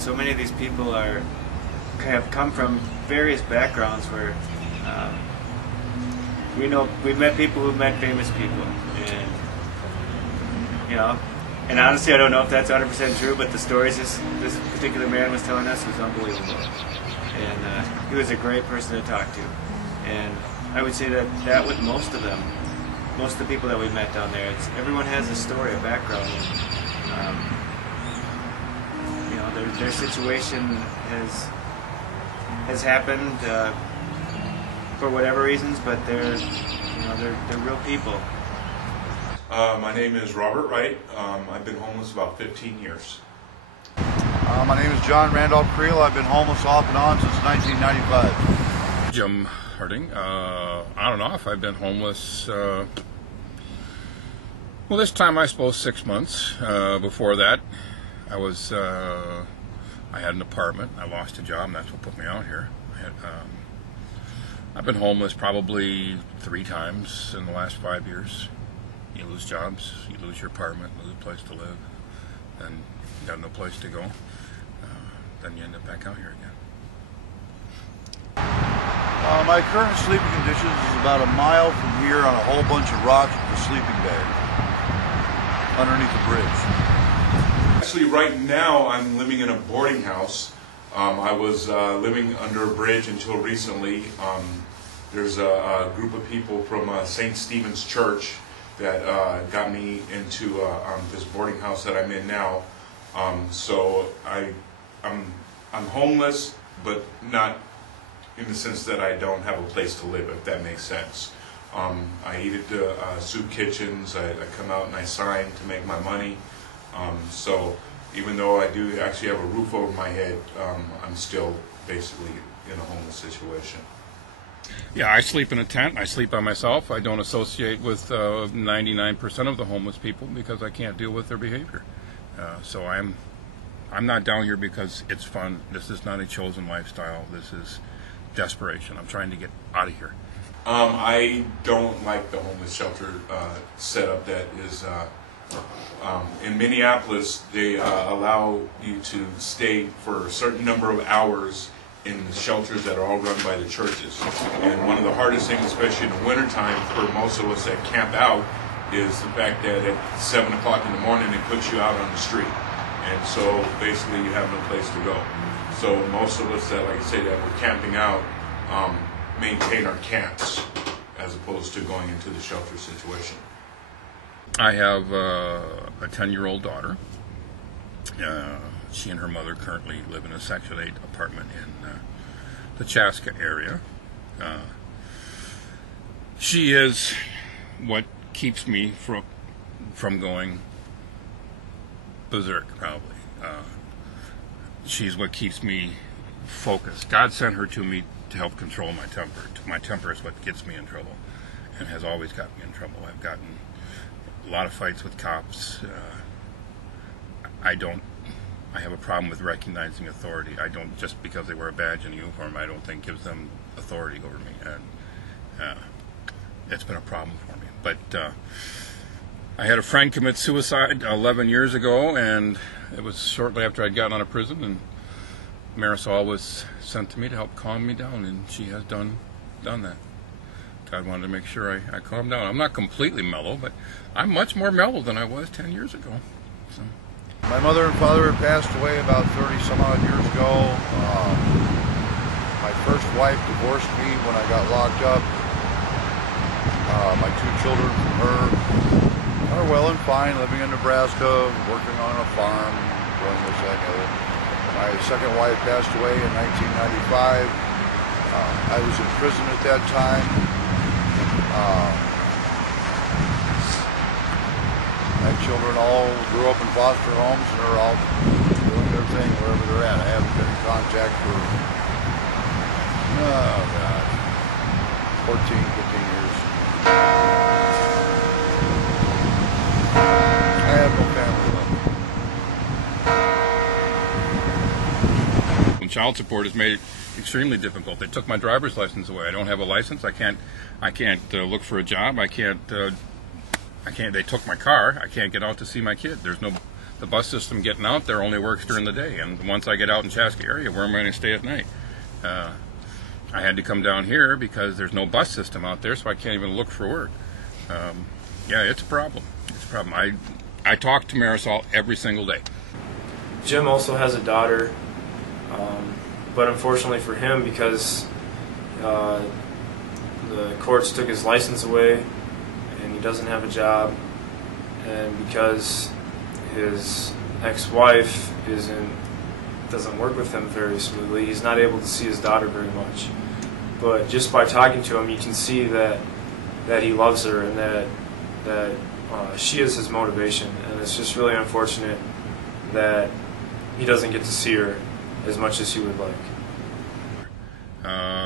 So many of these people have come from various backgrounds where we've met people who've met famous people, and and honestly I don't know if that's 100% true, but the stories this particular man was telling us was unbelievable, and he was a great person to talk to. And I would say that with most of them, most of the people that we met down there, everyone has a story, a background. And, their situation has happened for whatever reasons, but they're real people. My name is Robert Wright. I've been homeless about 15 years. My name is John Randolph Creel. I've been homeless off and on since 1995. Jim Harding. On and off, I've been homeless, this time I suppose 6 months. Before that, I had an apartment. I lost a job, and that's what put me out here. I've been homeless probably 3 times in the last 5 years. You lose jobs, you lose your apartment, lose a place to live, then you got no place to go. Then you end up back out here again. My current sleeping conditions is about a mile from here on a whole bunch of rocks with a sleeping bag underneath the bridge. Actually, right now I'm living in a boarding house. I was living under a bridge until recently. There's a group of people from St. Stephen's Church that got me into this boarding house that I'm in now. So I'm homeless, but not in the sense that I don't have a place to live, if that makes sense. I eat at soup kitchens. I come out and I sign to make my money. So even though I do actually have a roof over my head, I'm still basically in a homeless situation. Yeah, I sleep in a tent. I sleep by myself. I don't associate with 99% of the homeless people because I can't deal with their behavior. So I'm not down here because it's fun. This is not a chosen lifestyle. This is desperation. I'm trying to get out of here. I don't like the homeless shelter setup that is in Minneapolis. They allow you to stay for a certain number of hours in the shelters that are all run by the churches. And one of the hardest things, especially in the wintertime, for most of us that camp out, is the fact that at 7 o'clock in the morning they put you out on the street. And so basically you have no place to go. So most of us that, like I say, that we're camping out, maintain our camps as opposed to going into the shelter situation. I have a 10-year-old daughter. She and her mother currently live in a Section 8 apartment in the Chaska area. She is what keeps me from going berserk, probably. She's what keeps me focused. God sent her to me to help control my temper. My temper is what gets me in trouble and has always got me in trouble. I've gotten a lot of fights with cops. I have a problem with recognizing authority. I don't, just because they wear a badge and a uniform, I don't think gives them authority over me. And it's been a problem for me. But I had a friend commit suicide 11 years ago, and it was shortly after I'd gotten out of prison, and Marisol was sent to me to help calm me down, and she has done that. God wanted to make sure I calmed down. I'm not completely mellow, but I'm much more mellow than I was 10 years ago. So. My mother and father had passed away about 30-some-odd years ago. My first wife divorced me when I got locked up. My 2 children from her are well and fine, living in Nebraska, working on a farm, doing this, that, and the other. My second wife passed away in 1995. I was in prison at that time. My children all grew up in foster homes and are all doing their thing wherever they're at. I haven't been in contact for, 14, 15 years. I have no family left. Child support has made it extremely difficult. They took my driver's license away. I don't have a license. I can't look for a job. I can't. They took my car. I can't get out to see my kid. There's the bus system getting out there only works during the day, and once I get out in Chaska area, where am I going to stay at night? I had to come down here because there's no bus system out there, so I can't even look for work. Yeah, it's a problem. It's a problem. I talk to Marisol every single day. Jim also has a daughter, but unfortunately for him, because the courts took his license away and he doesn't have a job, and because his ex-wife doesn't work with him very smoothly, he's not able to see his daughter very much. But just by talking to him, you can see that he loves her and that she is his motivation, and it's just really unfortunate that he doesn't get to see her as much as he would like.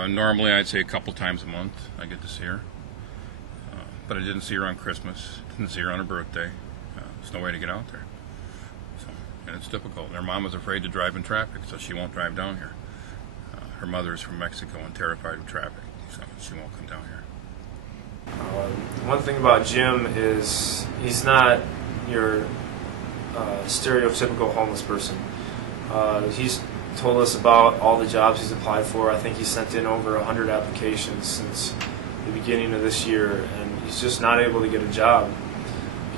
Normally I'd say a couple times a month I get to see her, but I didn't see her on Christmas, didn't see her on her birthday. There's no way to get out there, and it's difficult. And her mom is afraid to drive in traffic, so she won't drive down here. Her mother is from Mexico and terrified of traffic, so she won't come down here. One thing about Jim is he's not your stereotypical homeless person. He's told us about all the jobs he's applied for. I think he sent in over 100 applications since the beginning of this year, and he's just not able to get a job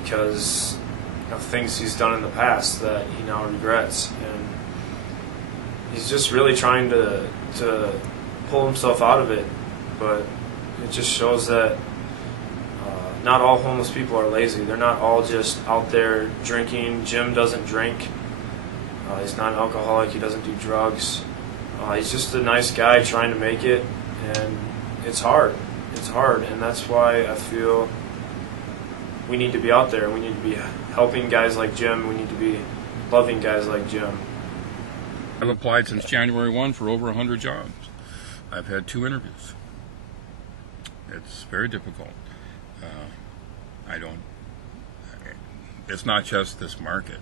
because of things he's done in the past that he now regrets. And he's just really trying to pull himself out of it, but it just shows that not all homeless people are lazy. They're not all just out there drinking. Jim doesn't drink. He's not an alcoholic. He doesn't do drugs. He's just a nice guy trying to make it, and it's hard. It's hard, and that's why I feel we need to be out there. We need to be helping guys like Jim. We need to be loving guys like Jim. I've applied since January 1 for over 100 jobs. I've had 2 interviews. It's very difficult. It's not just this market,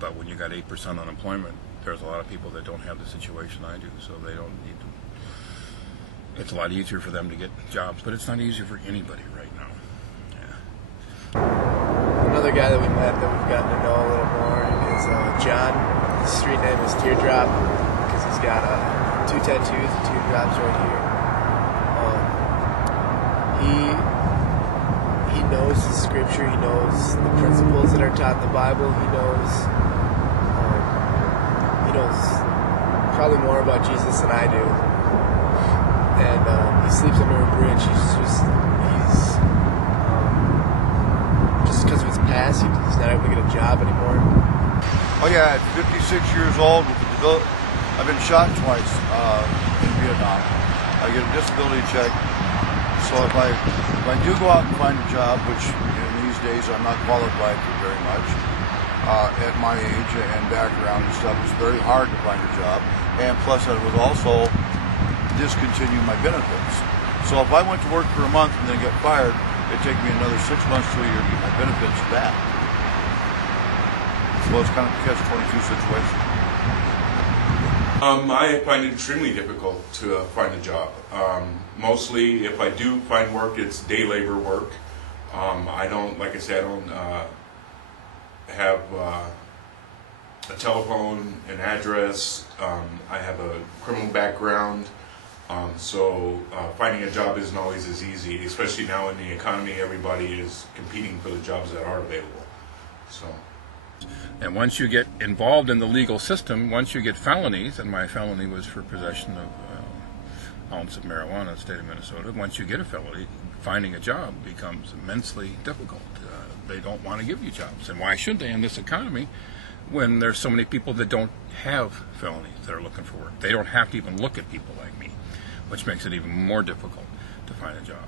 but when you got 8% unemployment, there's a lot of people that don't have the situation I do, so they don't need to. It's a lot easier for them to get jobs, but it's not easier for anybody right now. Yeah. Another guy that we met that we've gotten to know a little more is John. His street name is Teardrop because he's got 2 tattoos and teardrops right here. He knows the scripture. He knows the principles that are taught in the Bible. He knows probably more about Jesus than I do. And he sleeps under a bridge. Just because of his past, he's not able to get a job anymore. Oh yeah, at 56 years old, I've been shot twice in Vietnam. I get a disability check. So if I do go out and find a job, which in these days I'm not qualified for very much, at my age and background and stuff, it's very hard to find a job. And plus I would also discontinue my benefits. So if I went to work for a month and then get fired, it'd take me another 6 months to a year to get my benefits back. So it's kind of a catch-22 situation. I find it extremely difficult to find a job. Mostly, if I do find work, it's day labor work. I don't, like I said, I don't have a telephone, an address. I have a criminal background, so finding a job isn't always as easy, especially now in the economy. Everybody is competing for the jobs that are available. So. And once you get involved in the legal system, once you get felonies, and my felony was for possession of ounce of marijuana in the state of Minnesota, once you get a felony, finding a job becomes immensely difficult. They don't want to give you jobs. And why should they in this economy when there's so many people that don't have felonies that are looking for work? They don't have to even look at people like me, which makes it even more difficult to find a job.